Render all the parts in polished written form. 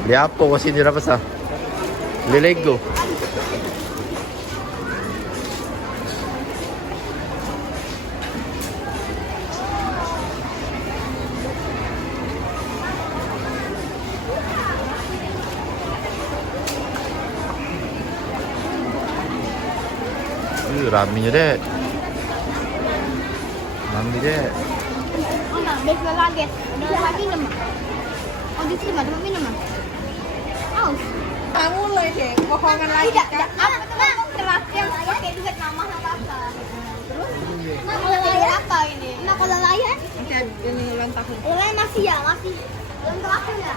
Beli apa kau sini dapat sah? Beli Lego. Raminya deh. Rami deh. Oh no, there's lagi. Ada lagi nama. Oh di sini ada minum. Aus. Bangun loh deh, bohongan lagi. Tidak. Apa tuh ngomong keras yang pakai duit nama apa? Terus? Kalau layan apa ini? Nah kalau layan? Nanti ini ulang tahun. Layan masih ya, masih. Belum terakhir ya?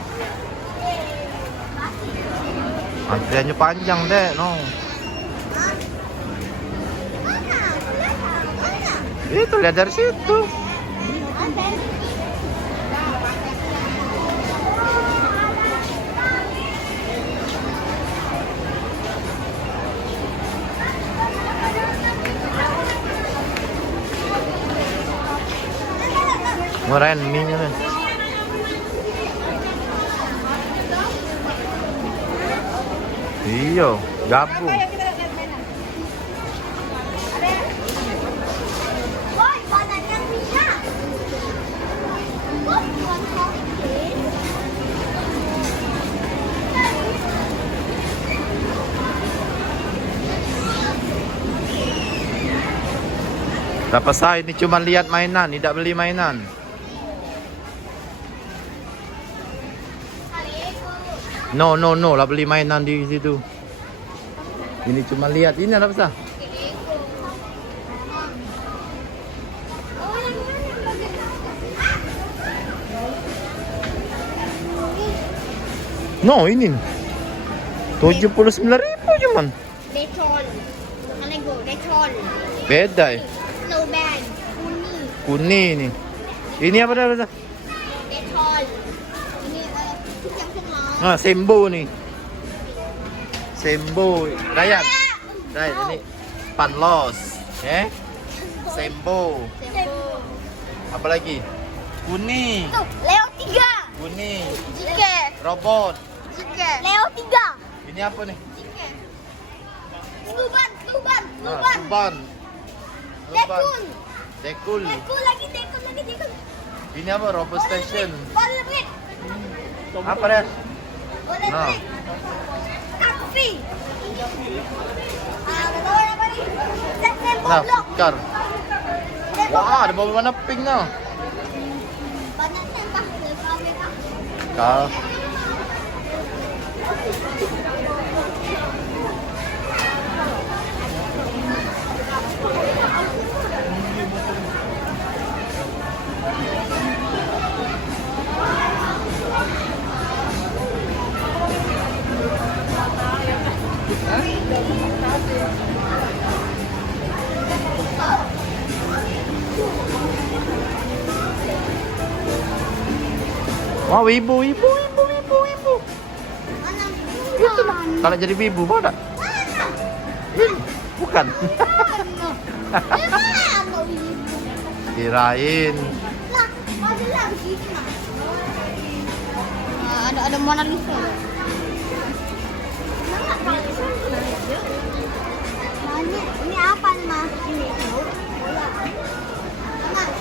Antriannya panjang deh, no. Itu lihat dari situ. Murahin mie-nya nih. Iya, gabung. Dapat saya ini cuma lihat mainan, tidak beli mainan. No, lah beli mainan di situ. Ini cuma lihat, ini ada apa sah? No, ini 79.000 cuman. Detol. Lego, Detol. Beda ya. Snowman. Kuni ini. Ini apa dah? Detol. Ini yang kenal. Ah, Sembo nih. Sembo. Ryan. Ini Panlos. Sembo. Apa lagi? Kuni. Tuh, Leo 3. Kuni. Jike. Robot. Jike. Leo 3. Ini apa nih? Jike. Tuban. Tuban. Dekul. Dekul. Dekul lagi. Ini apa? Robot Station. Baru lebih. Apa deh? Boleh Nah. lebih. Kafe. Tahu apa nih? Tempo Nah, blok. car. Wah, ada mobil warna pink nah. Banyak sampah ke kafe Pak. Kal. Wah, wibu. Mana? Itu lah. Kalau jadi wibu, mau tak? Ini, bukan. Mana ini? Kirain. Lah, ada lagi sini Mas. Ada Mona Lisa. Ini apa nih Mas? Ini bola. Mas.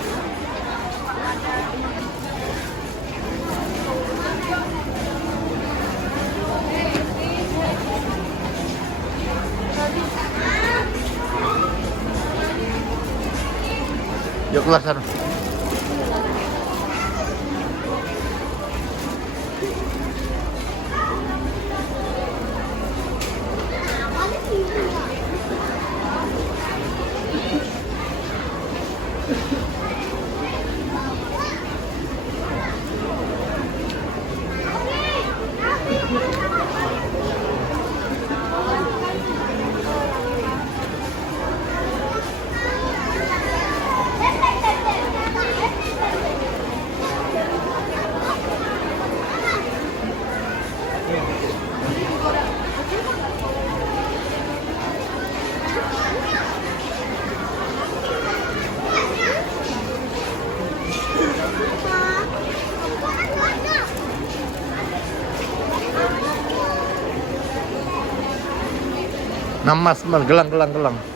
Yuk keluar sana. Mana sih? Namas, gelang.